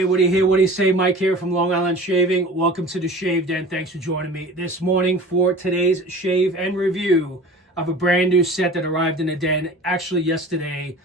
Hey, what do you hear? What do you say? Mike here from Long Island Shaving. Welcome to the Shave Den. Thanks for joining me this morning for today's shave and review of a brand new set that arrived in the den actually yesterday.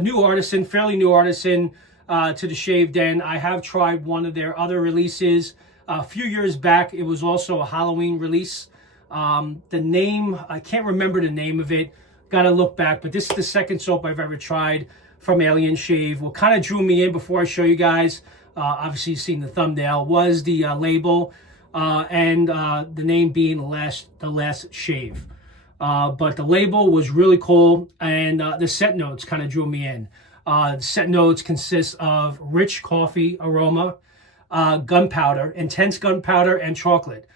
New artisan, fairly new artisan to the Shave Den. I have tried one of their other releases a few years back. It was also a Halloween release. The name, I can't remember the name of it. Got to look back, but this is the second soap I've ever tried from Alien Shave. What kind of drew me in before I show you guys, obviously you've seen the thumbnail, was the label and the name being the last shave. But the label was really cool, and the set notes kind of drew me in. The set notes consist of rich coffee aroma, gunpowder, intense gunpowder, and chocolate.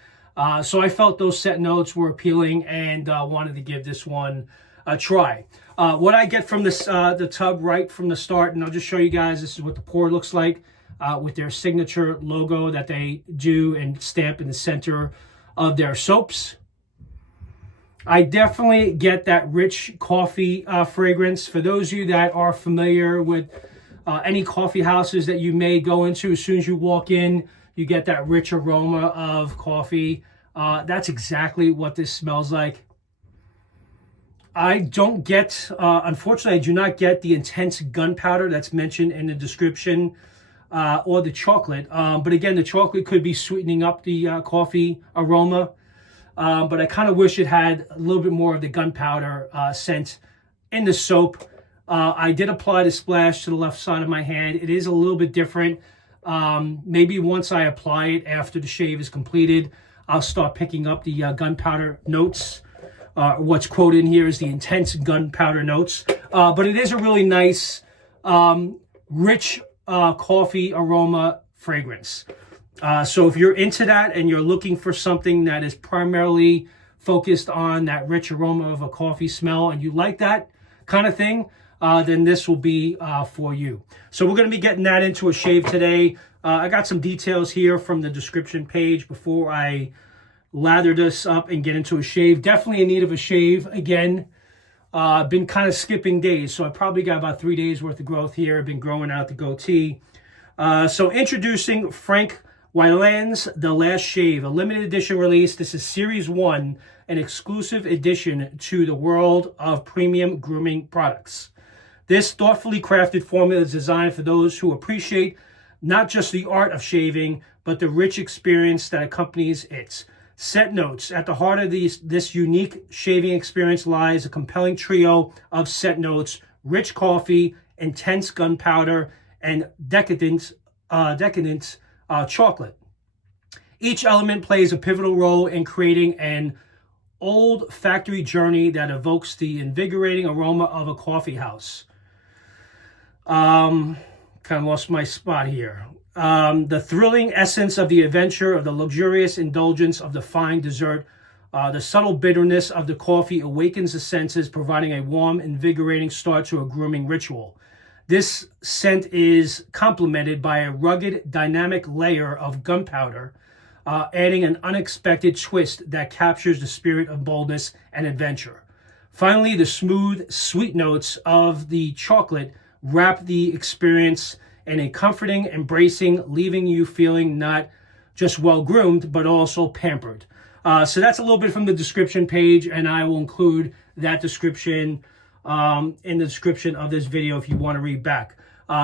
So I felt those set notes were appealing and wanted to give this one a try. What I get from this the tub right from the start, and I'll just show you guys, this is what the pour looks like with their signature logo that they do and stamp in the center of their soaps. I definitely get that rich coffee fragrance. For those of you that are familiar with any coffee houses that you may go into, as soon as you walk in, you get that rich aroma of coffee. That's exactly what this smells like. I don't get, unfortunately, I do not get the intense gunpowder that's mentioned in the description or the chocolate. But again, the chocolate could be sweetening up the coffee aroma. But I kind of wish it had a little bit more of the gunpowder scent in the soap. I did apply the splash to the left side of my hand. It is a little bit different. Maybe once I apply it after the shave is completed, I'll start picking up the gunpowder notes. What's quoted in here is the intense gunpowder notes. But it is a really nice, rich coffee aroma fragrance. So if you're into that and you're looking for something that is primarily focused on that rich aroma of a coffee smell and you like that kind of thing, then this will be for you. So we're going to be getting that into a shave today. I got some details here from the description page before I lather this up and get into a shave. Definitely in need of a shave again. I've been kind of skipping days, so I probably got about 3 days worth of growth here. I've been growing out the goatee. So introducing Frank Wylan's The Last Shave, a limited edition release. This is Series 1, an exclusive addition to the world of premium grooming products. This thoughtfully crafted formula is designed for those who appreciate not just the art of shaving, but the rich experience that accompanies it. Set notes. At the heart of this unique shaving experience lies a compelling trio of set notes: rich coffee, intense gunpowder, and decadent chocolate. Each element plays a pivotal role in creating an olfactory journey that evokes the invigorating aroma of a coffee house. Kind of lost my spot here. The thrilling essence of the adventure, of the luxurious indulgence of the fine dessert, the subtle bitterness of the coffee awakens the senses, providing a warm, invigorating start to a grooming ritual. This scent is complemented by a rugged, dynamic layer of gunpowder, adding an unexpected twist that captures the spirit of boldness and adventure. Finally, the smooth, sweet notes of the chocolate wrap the experience in a comforting embracing, leaving you feeling not just well-groomed, but also pampered. So that's a little bit from the description page, and I will include that description in the description of this video if you want to read back.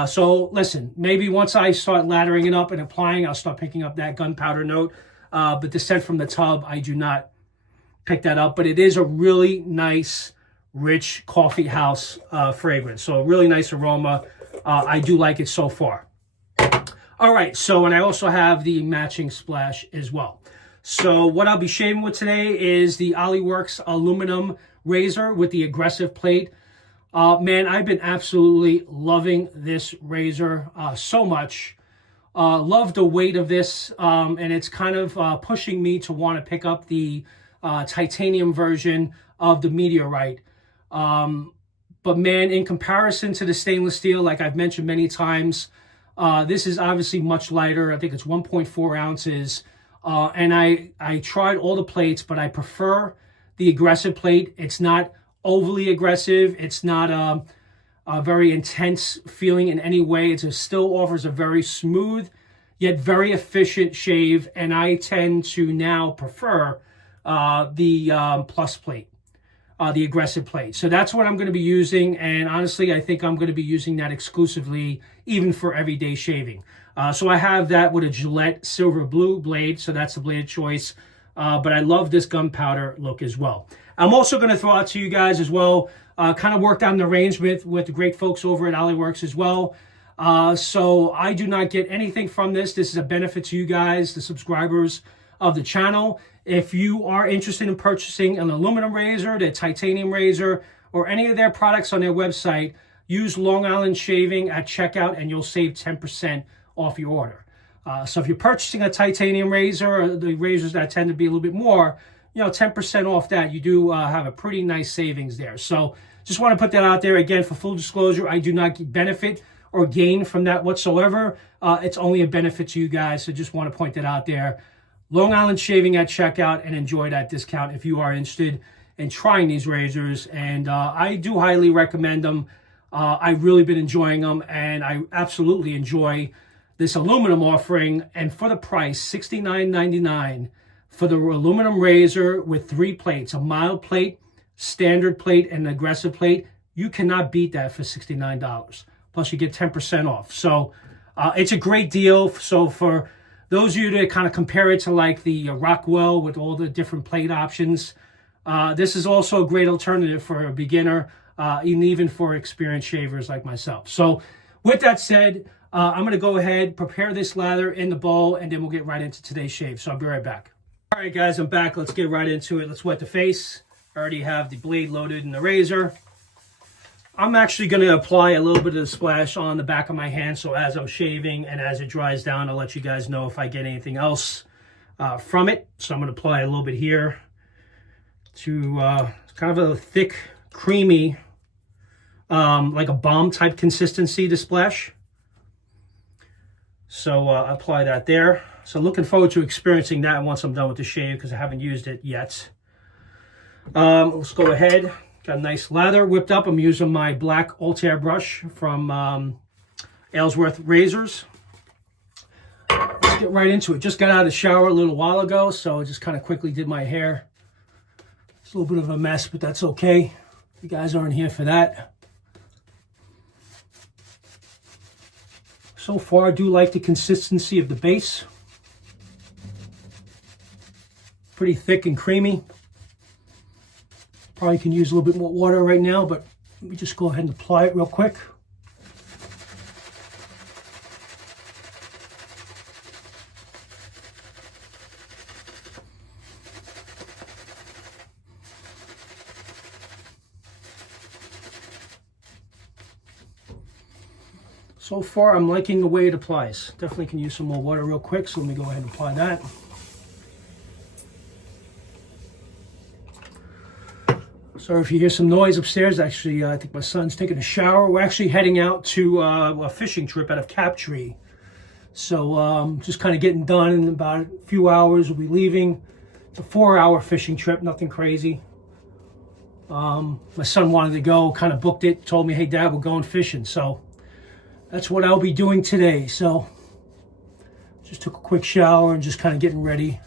So listen, maybe once I start lathering it up and applying, I'll start picking up that gunpowder note. But the scent from the tub, I do not pick that up. But it is a really nice, rich coffee house fragrance. So a really nice aroma. I do like it so far. All right, so, and I also have the matching splash as well. So what I'll be shaving with today is the Oliworks aluminum razor with the aggressive plate. Man, I've been absolutely loving this razor so much. Love the weight of this, and it's kind of pushing me to want to pick up the titanium version of the Meteorite. But man, in comparison to the stainless steel, like I've mentioned many times, this is obviously much lighter. I think it's 1.4 ounces. And I tried all the plates, but I prefer the aggressive plate. It's not overly aggressive. It's not very intense feeling in any way. It still offers a very smooth yet very efficient shave, and I tend to now prefer the plus plate, the aggressive plate. So that's what I'm going to be using, and honestly, I think I'm going to be using that exclusively even for everyday shaving. So I have that with a Gillette silver blue blade, so that's the blade of choice, but I love this gunpowder look as well. I'm also going to throw out to you guys as well, kind of worked out an arrangement with the great folks over at Oliworks as well. So I do not get anything from this. This is a benefit to you guys, the subscribers of the channel. If you are interested in purchasing an aluminum razor, their titanium razor, or any of their products on their website, use Long Island Shaving at checkout and you'll save 10% off your order. So if you're purchasing a titanium razor, or the razors that tend to be a little bit more, 10% off that, you do have a pretty nice savings there. So just want to put that out there. Again, for full disclosure, I do not benefit or gain from that whatsoever. It's only a benefit to you guys, so just want to point that out there. Long Island Shaving at checkout, and enjoy that discount if you are interested in trying these razors. And I do highly recommend them. I've really been enjoying them, and I absolutely enjoy this aluminum offering. And for the price, $69.99 for the aluminum razor with 3 plates, a mild plate, standard plate, and an aggressive plate, you cannot beat that for $69. Plus you get 10% off. So it's a great deal. So for those of you that kind of compare it to like the Rockwell with all the different plate options, this is also a great alternative for a beginner, and even for experienced shavers like myself. So with that said, I'm going to go ahead, prepare this lather in the bowl, and then we'll get right into today's shave. So I'll be right back. All right, guys, I'm back. Let's get right into it. Let's wet the face. I already have the blade loaded in the razor. I'm actually going to apply a little bit of the splash on the back of my hand, so as I'm shaving and as it dries down, I'll let you guys know if I get anything else from it. So I'm going to apply a little bit here to kind of a thick, creamy, like a balm type consistency to splash. So apply that there. So looking forward to experiencing that once I'm done with the shave, because I haven't used it yet. Let's go ahead. Got a nice lather whipped up. I'm using my black Altair brush from Ellsworth Razors. Let's get right into it. Just got out of the shower a little while ago, so I just kind of quickly did my hair. It's a little bit of a mess, but that's okay. You guys aren't here for that. So far, I do like the consistency of the base. Pretty thick and creamy. Probably can use a little bit more water right now, but let me just go ahead and apply it real quick. So far, I'm liking the way it applies. Definitely can use some more water real quick, so let me go ahead and apply that. Sorry if you hear some noise upstairs. Actually, I think my son's taking a shower. We're actually heading out to a fishing trip out of Captree. So just kind of getting done in about a few hours. We'll be leaving. It's a 4-hour fishing trip, nothing crazy. My son wanted to go, kind of booked it, told me, hey, Dad, we're going fishing. So that's what I'll be doing today. So just took a quick shower and just kind of getting ready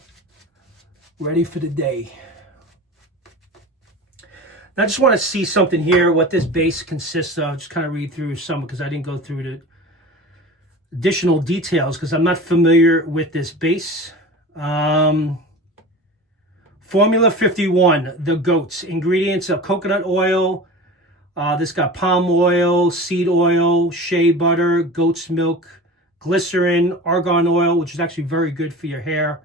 for the day. Now, I just want to see something here, what this base consists of. Just kind of read through some, because I didn't go through the additional details, because I'm not familiar with this base. Formula 51, the goats. Ingredients of coconut oil. This got palm oil, seed oil, shea butter, goat's milk, glycerin, argan oil, which is actually very good for your hair.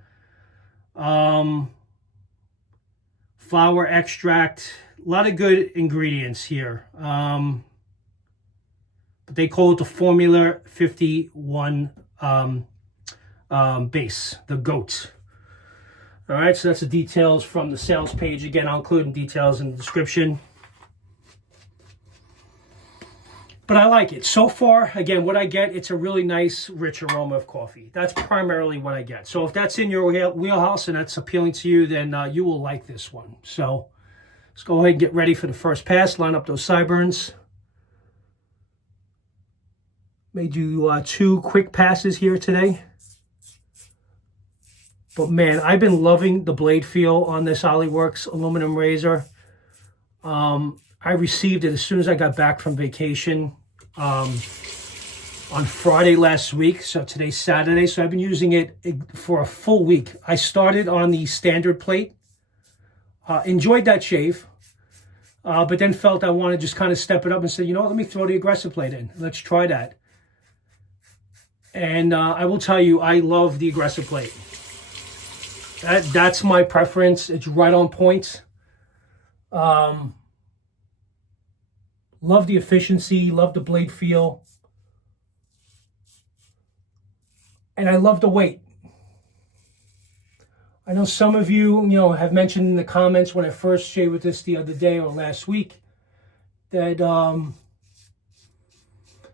Flower extract. A lot of good ingredients here. But they call it the Formula 51 base, the goat. All right, so that's the details from the sales page. Again, I'll include details in the description. But I like it. So far, again, what I get, it's a really nice, rich aroma of coffee. That's primarily what I get. So if that's in your wheelhouse and that's appealing to you, then you will like this one. So let's go ahead and get ready for the first pass. Line up those sideburns. May do 2 quick passes here today. But man, I've been loving the blade feel on this Oliworks aluminum razor. I received it as soon as I got back from vacation on Friday last week. So today's Saturday. So I've been using it for a full week. I started on the standard plate. Enjoyed that shave. But then felt I want to just kind of step it up and say, you know what, let me throw the aggressive plate in. Let's try that. And I will tell you, I love the aggressive plate. That's my preference. It's right on point. Love the efficiency, love the blade feel. And I love the weight. I know some of you, have mentioned in the comments when I first shaved with this the other day or last week that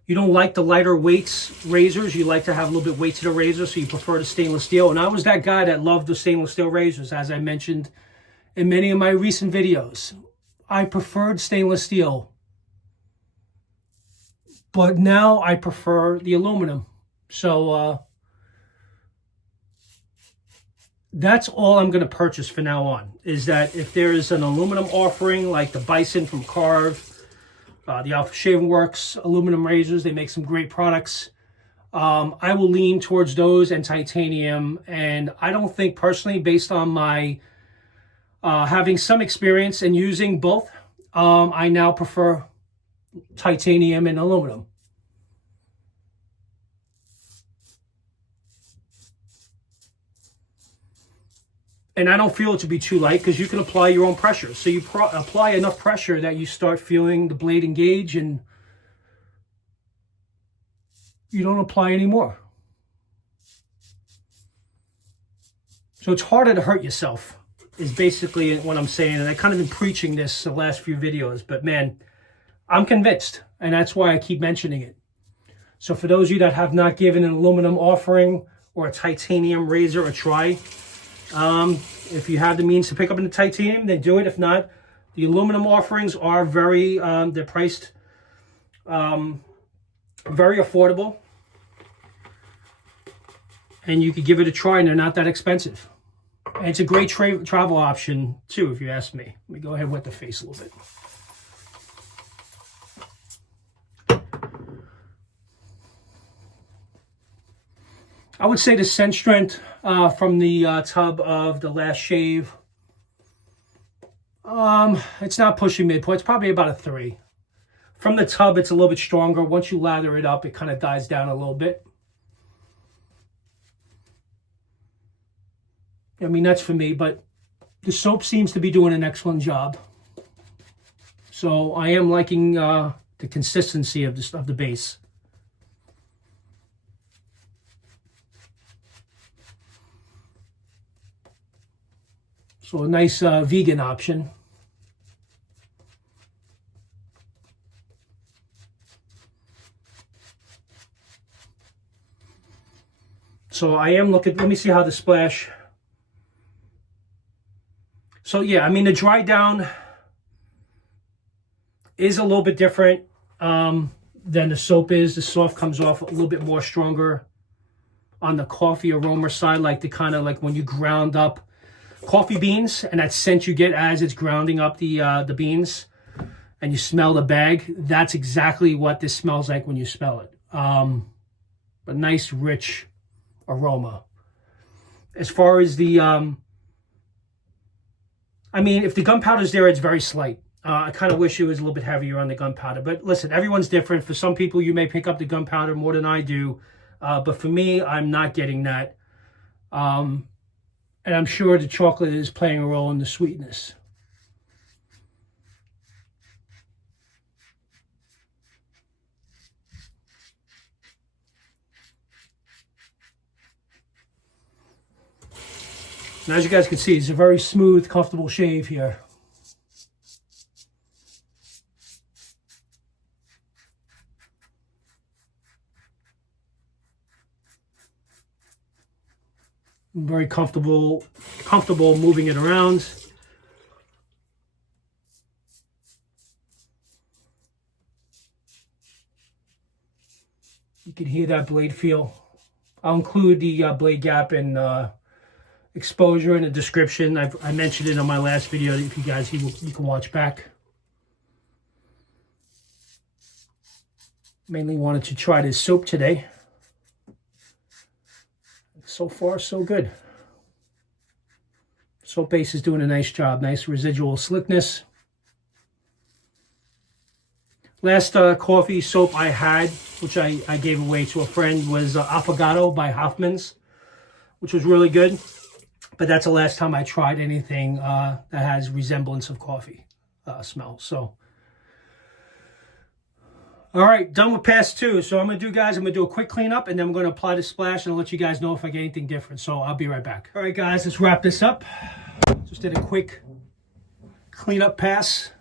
you don't like the lighter weights razors. You like to have a little bit weight to the razor, so you prefer the stainless steel. And I was that guy that loved the stainless steel razors, as I mentioned in many of my recent videos. I preferred stainless steel. But now I prefer the aluminum. So that's all I'm going to purchase from now on, is that if there is an aluminum offering like the Bison from Carve, the Alpha Shaving Works aluminum razors, they make some great products. I will lean towards those and titanium. And I don't think personally, based on my having some experience in using both, I now prefer titanium and aluminum. And I don't feel it to be too light because you can apply your own pressure. So you apply enough pressure that you start feeling the blade engage and you don't apply anymore. So it's harder to hurt yourself is basically what I'm saying. And I kind of been preaching this the last few videos, but man, I'm convinced. And that's why I keep mentioning it. So for those of you that have not given an aluminum offering or a titanium razor a try, if you have the means to pick up in the titanium, then do it. If not, the aluminum offerings are very, they're priced very affordable. And you could give it a try and they're not that expensive. And it's a great travel option too, if you ask me. Let me go ahead and wet the face a little bit. I would say the scent strength from the tub of the last shave, it's not pushing midpoint. It's probably about a 3. From the tub, it's a little bit stronger. Once you lather it up, it kind of dies down a little bit. I mean, that's for me, but the soap seems to be doing an excellent job. So I am liking the consistency of the base. So a nice vegan option. So I am looking, let me see how the splash. So yeah, I mean the dry down is a little bit different than the soap is. The soft comes off a little bit more stronger on the coffee aroma side, like the kind of like when you ground up coffee beans and that scent you get as it's grounding up the beans and you smell the bag. That's exactly what this smells like when you smell it. A nice rich aroma. As far as the I mean, if the gunpowder's there, it's very slight. I kind of wish it was a little bit heavier on the gunpowder, but listen, everyone's different. For some people, you may pick up the gunpowder more than I do, but for me, I'm not getting that. And I'm sure the chocolate is playing a role in the sweetness. Now, as you guys can see, it's a very smooth, comfortable shave here. I'm very comfortable moving it around. You can hear that blade feel. I'll include the blade gap and exposure in the description. I mentioned it on my last video. If you guys, you can watch back. Mainly wanted to try this soap today. So far, so good. Soap base is doing a nice job. Nice residual slickness. Last coffee soap I had, which I gave away to a friend, was Affogato by Hoffman's, which was really good. But that's the last time I tried anything that has resemblance of coffee smell. So, all right, done with pass 2. So I'm going to do a quick cleanup, and then I'm going to apply the splash, and I'll let you guys know if I get anything different. So I'll be right back. All right, guys, let's wrap this up. Just did a quick cleanup pass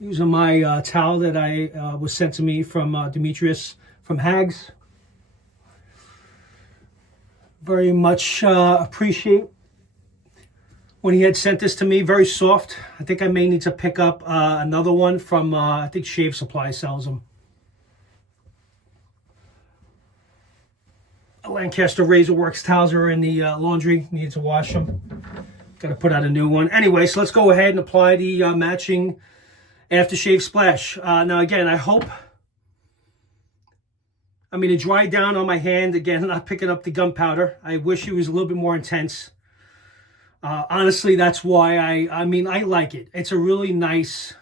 using my towel that I was sent to me from Demetrius from Hags. Very much appreciate when he had sent this to me. Very soft. I think I may need to pick up another one from, I think Shave Supply sells them. Lancaster Razorworks towels are in the laundry. Need to wash them. Got to put out a new one. Anyway, so let's go ahead and apply the matching aftershave splash. Now, again, I hope... it dried down on my hand. Again, not picking up the gunpowder. I wish it was a little bit more intense. Honestly, that's why I like it. It's a really nice,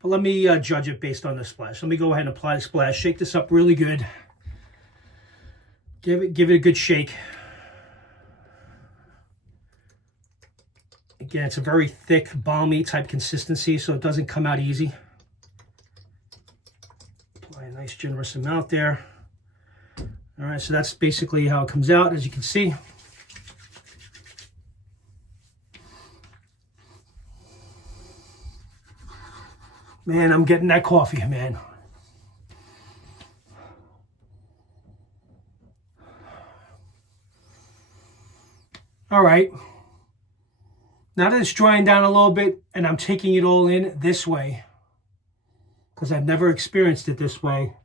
but let me judge it based on the splash. Let me go ahead and apply the splash. Shake this up really good. Give it a good shake. Again, it's a very thick, balmy type consistency, so it doesn't come out easy. Apply a nice generous amount there. All right, so that's basically how it comes out, as you can see. Man, I'm getting that coffee, man. All right. Now that it's drying down a little bit and I'm taking it all in this way, because I've never experienced it this way,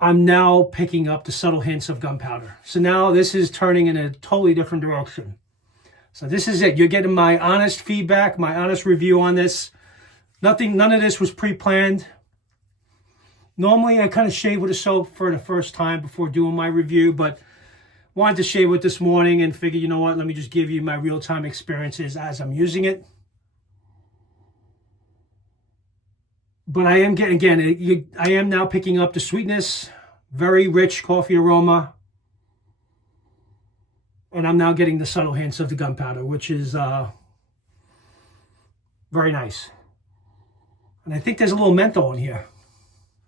I'm now picking up the subtle hints of gunpowder. So now this is turning in a totally different direction. So this is it. You're getting my honest feedback, my honest review on this. None of this was pre-planned. Normally I kind of shave with a soap for the first time before doing my review, but wanted to shave with this morning and figured, you know what, let me just give you my real-time experiences as I'm using it. But I am getting, again, I am now picking up the sweetness, very rich coffee aroma. And I'm now getting the subtle hints of the gunpowder, which is very nice. And I think there's a little menthol in here.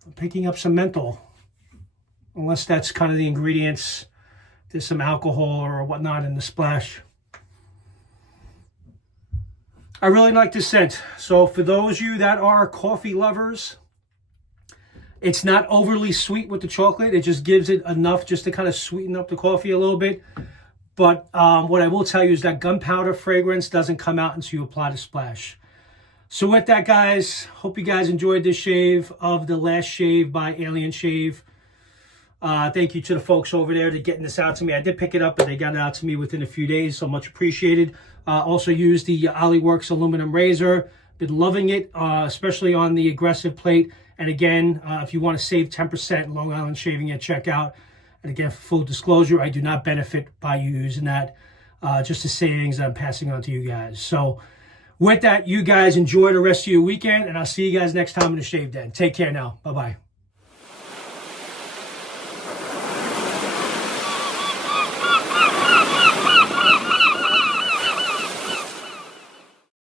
I'm picking up some menthol. Unless that's kind of the ingredients. There's some alcohol or whatnot in the splash. I really like this scent. So for those of you that are coffee lovers, it's not overly sweet with the chocolate. It just gives it enough just to kind of sweeten up the coffee a little bit. But what I will tell you is that gunpowder fragrance doesn't come out until you apply the splash. So with that, guys, hope you guys enjoyed this shave of the last shave by Alien Shave. Thank you to the folks over there that getting this out to me. I did pick it up, but they got it out to me within a few days, so much appreciated. Also used the Oliworks aluminum razor. Been loving it, especially on the aggressive plate. And again, if you want to save 10% Long Island Shaving at checkout, and again, for full disclosure, I do not benefit by you using that. Just the savings that I'm passing on to you guys. So with that, you guys enjoy the rest of your weekend, and I'll see you guys next time in the Shave Den. Take care now. Bye-bye.